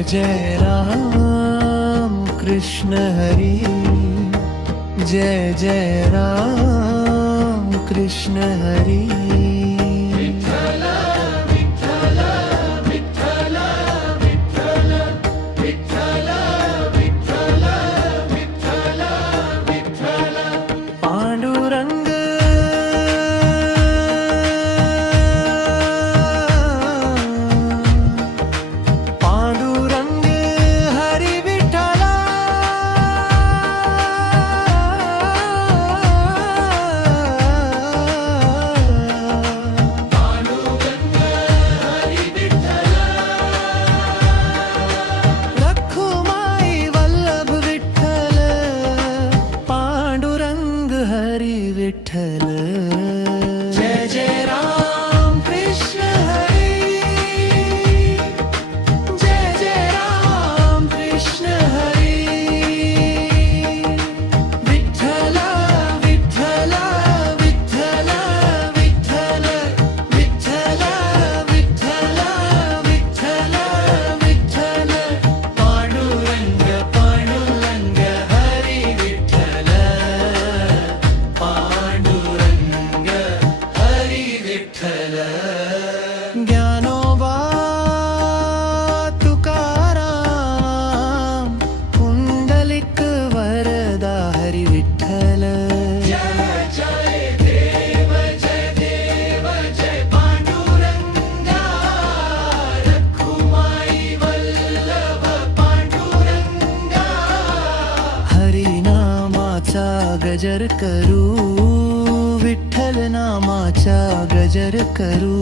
जय जय राम कृष्ण हरी, जय जय राम कृष्ण हरी। विठ्ठल विठ्ठल विठ्ठल विठ्ठल विठ्ठल विठ्ठल विठ्ठल विठ्ठल पांडुरंग पांडुरंग हरी विठ्ठला, पांडुरंग हरी विठ्ठल, रखुमाई वल्लभ विठ्ठल, पांडुरंग हरी विठ्ठल। जय जय राम कृष्ण हरी, जय जय राम कृष्ण हरी। विठ्ठल विठ्ठल विठ्ठल विठ्ठल विठ्ठल विठ्ठल विठ्ठल विठ्ठल, पांडुरंग पांडुरंग हरी विठ्ठल, पांडुरंग हरी विठ्ठल। ज्ञानोबा तुकाराम पुंडलिक वरदा हरी विठ्ठल। जय देव जय पांडुरंगा, रखुमाई वल्लभ पांडुरंगा। हरिनामाचा गजर करू, विठ्ठल नामाचा गजर करू।